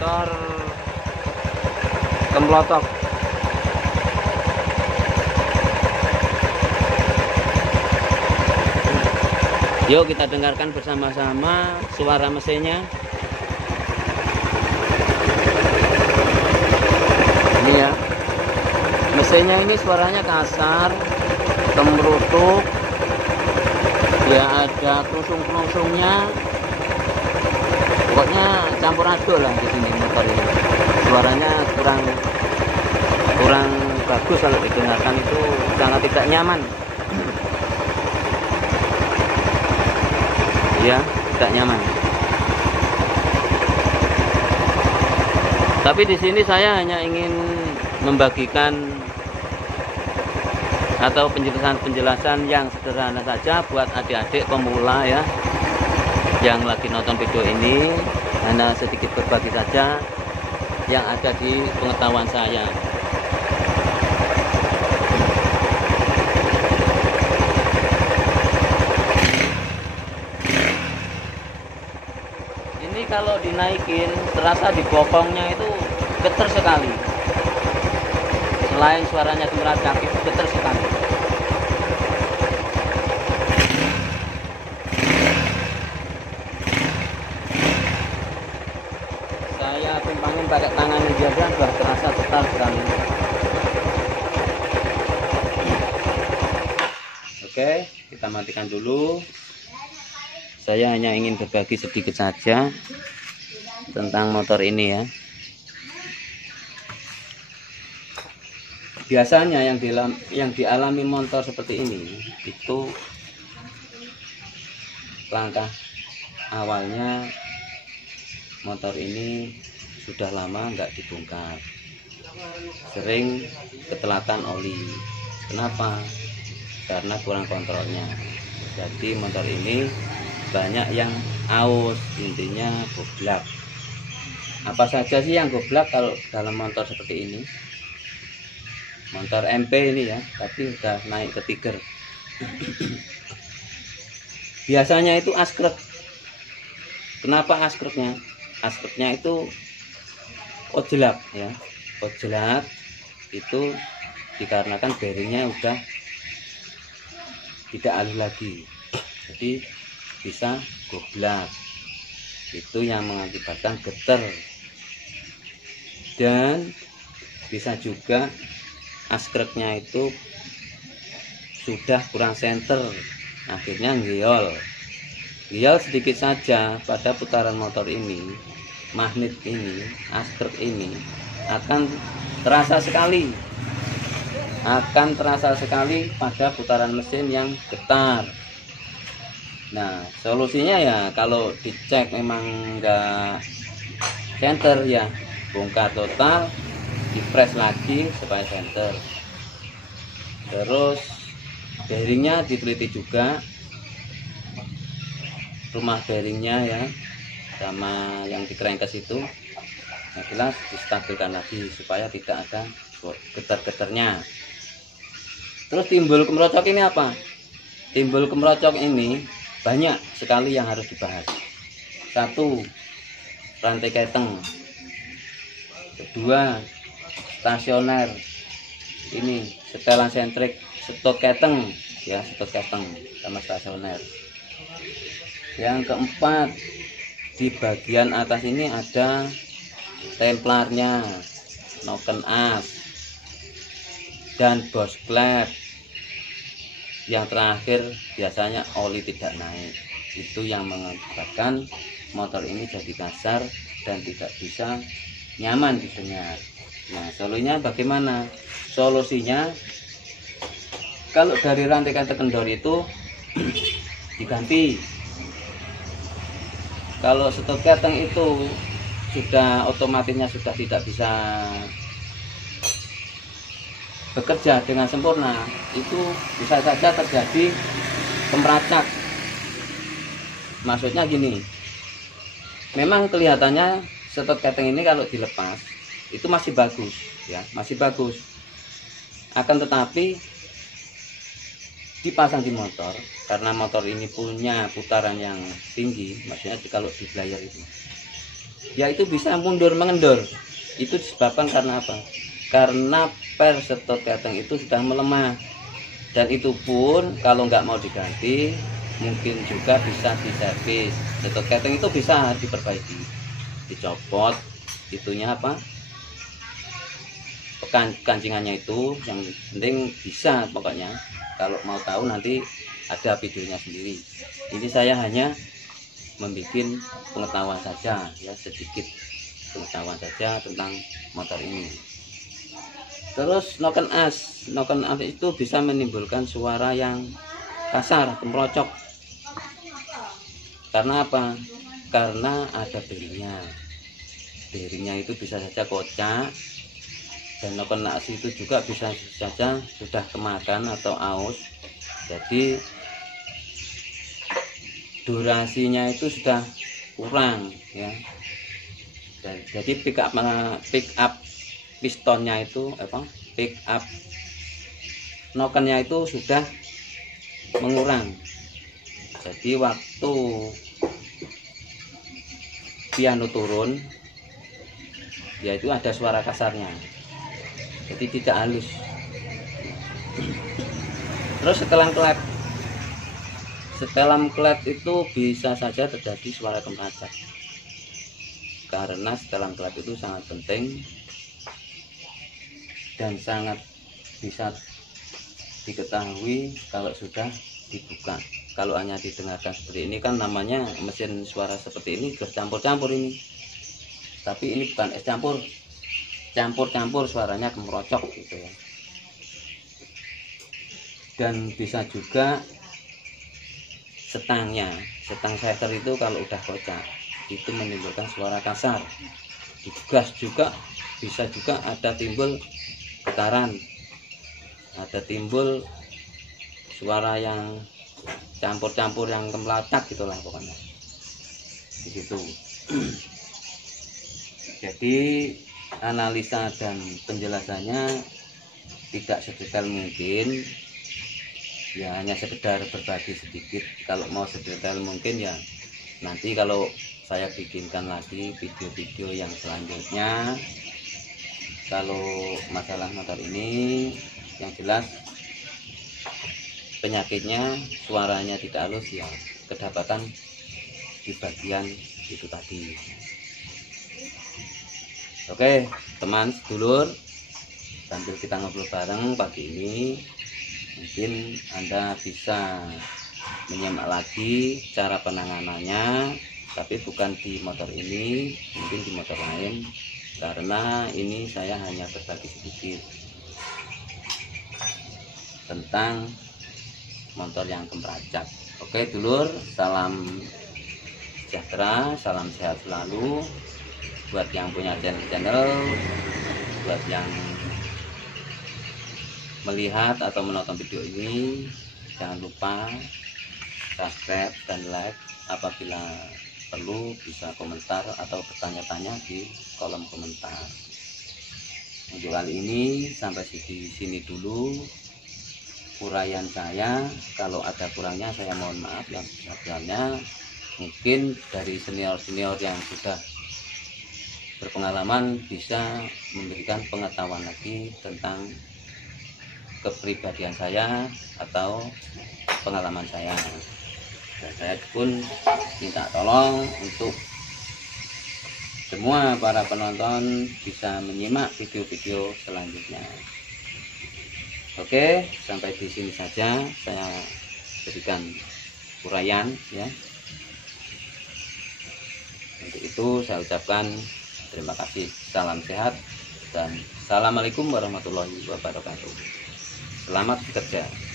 motor Kemplotok. Yuk kita dengarkan bersama-sama suara mesinnya. Ini ya, mesinnya ini suaranya kasar, kemerutuk, ya ada krusung-krusungnya. Pokoknya campur aduk lah di sini motor ini. Suaranya kurang bagus kalau didengarkan, itu sangat tidak nyaman. Ya, tidak nyaman. Tapi di sini saya hanya ingin membagikan atau penjelasan yang sederhana saja buat adik-adik pemula ya, yang lagi nonton video ini. Hanya sedikit berbagi saja yang ada di pengetahuan saya. Ini kalau dinaikin terasa di bokongnya itu getar sekali. Selain suaranya gemeracak, itu getar sekali. Saya tumpangin pakai tangan ini aja sudah terasa getar sekali. Oke, kita matikan dulu. Saya hanya ingin berbagi sedikit saja tentang motor ini ya. Biasanya yang dialami motor seperti ini itu langkah awalnya motor ini sudah lama nggak dibongkar, sering ketelatan oli. Kenapa? Karena kurang kontrolnya. Jadi motor ini banyak yang aus, intinya goblak. Apa saja sih yang goblak kalau dalam motor seperti ini? Motor MP ini ya, tapi udah naik ke tiger. Biasanya itu askrek. Kenapa askreknya? Askreknya itu ojlak ya. Ojlak itu dikarenakan bearingnya udah tidak halus lagi, jadi bisa goblak. Itu yang mengakibatkan getar. Dan bisa juga askreknya itu sudah kurang senter, akhirnya ngiol sedikit saja. Pada putaran motor ini, magnet ini, askrek ini akan terasa sekali pada putaran mesin yang getar. Nah, solusinya ya kalau dicek memang enggak center ya, bongkar total, dipres lagi supaya center. Terus bearingnya diteliti juga, rumah bearingnya ya, sama yang di crankcase itu. Nah, jelas distabilkan lagi supaya tidak ada getar-getarnya. Terus timbul kemerocok ini apa? Timbul kemerocok ini banyak sekali yang harus dibahas. Satu, rantai keteng. Kedua, stasioner. Ini setelan sentrik, stot keteng ya, stot keteng sama stasioner. Yang keempat, di bagian atas ini ada templarnya, noken as, dan bos klep. Yang terakhir, biasanya oli tidak naik. Itu yang mengakibatkan motor ini jadi kasar dan tidak bisa nyaman didengar. Nah, solusinya bagaimana? Solusinya, kalau dari rantai kendor itu diganti. Kalau stot keteng itu sudah otomatisnya sudah tidak bisa bekerja dengan sempurna, itu bisa saja terjadi kemeracak. Maksudnya gini, memang kelihatannya stot keteng ini kalau dilepas itu masih bagus ya, masih bagus. Akan tetapi dipasang di motor, karena motor ini punya putaran yang tinggi, maksudnya kalau di player itu ya itu bisa mundur mengendur. Itu disebabkan karena apa? Karena per setot keteng itu sudah melemah, dan itu pun kalau nggak mau diganti mungkin juga bisa diservis. Setot keteng itu bisa diperbaiki, dicopot itunya apa, kancingannya itu, yang penting bisa. Pokoknya kalau mau tahu nanti ada videonya sendiri. Ini saya hanya membuat pengetahuan saja ya, sedikit pengetahuan saja tentang motor ini. Terus noken as itu bisa menimbulkan suara yang kasar, merocok. Karena apa? Karena ada bearingnya itu bisa saja kocak, dan noken as itu juga bisa saja sudah kemakan atau aus, jadi durasinya itu sudah kurang ya. Jadi pick up pistonnya itu pick up nokennya itu sudah mengurang. Jadi waktu piano turun ya itu ada suara kasarnya, jadi tidak halus. Terus setelan klep itu bisa saja terjadi suara kemacak, karena setelan klep itu sangat penting dan sangat bisa diketahui kalau sudah dibuka. Kalau hanya didengarkan seperti ini kan namanya mesin suara seperti ini bercampur-campur ini, tapi ini bukan es campur suaranya kemerocok gitu ya. Dan bisa juga setang shifter itu kalau udah kocak itu menimbulkan suara kasar. Digas juga bisa juga ada timbul getaran, ada timbul suara yang campur-campur yang kemelatak gitulah pokoknya di situ. Jadi analisa dan penjelasannya tidak sedetail mungkin ya, hanya sekedar berbagi sedikit. Kalau mau sedetail mungkin ya nanti kalau saya bikinkan lagi video-video yang selanjutnya. Kalau masalah motor ini yang jelas penyakitnya suaranya tidak halus ya, kedapatan di bagian itu tadi. Oke teman sedulur, sambil kita ngobrol bareng pagi ini, mungkin Anda bisa menyimak lagi cara penanganannya, tapi bukan di motor ini, mungkin di motor lain, karena ini saya hanya berbagi sedikit tentang motor yang kemeracak. Oke dulur, salam sejahtera, salam sehat selalu buat yang punya channel, buat yang melihat atau menonton video ini. Jangan lupa subscribe dan like. Apabila perlu bisa komentar atau bertanya-tanya di kolom komentar. Untuk kali ini sampai di sini dulu uraian saya. Kalau ada kurangnya saya mohon maaf yang sebesar-besarnya. Mungkin dari senior-senior yang sudah berpengalaman bisa memberikan pengetahuan lagi tentang kepribadian saya atau pengalaman saya. Dan saya pun minta tolong untuk semua para penonton bisa menyimak video-video selanjutnya. Oke, sampai di sini saja saya berikan uraian ya. Untuk itu saya ucapkan terima kasih, salam sehat, dan assalamualaikum warahmatullahi wabarakatuh. Selamat bekerja.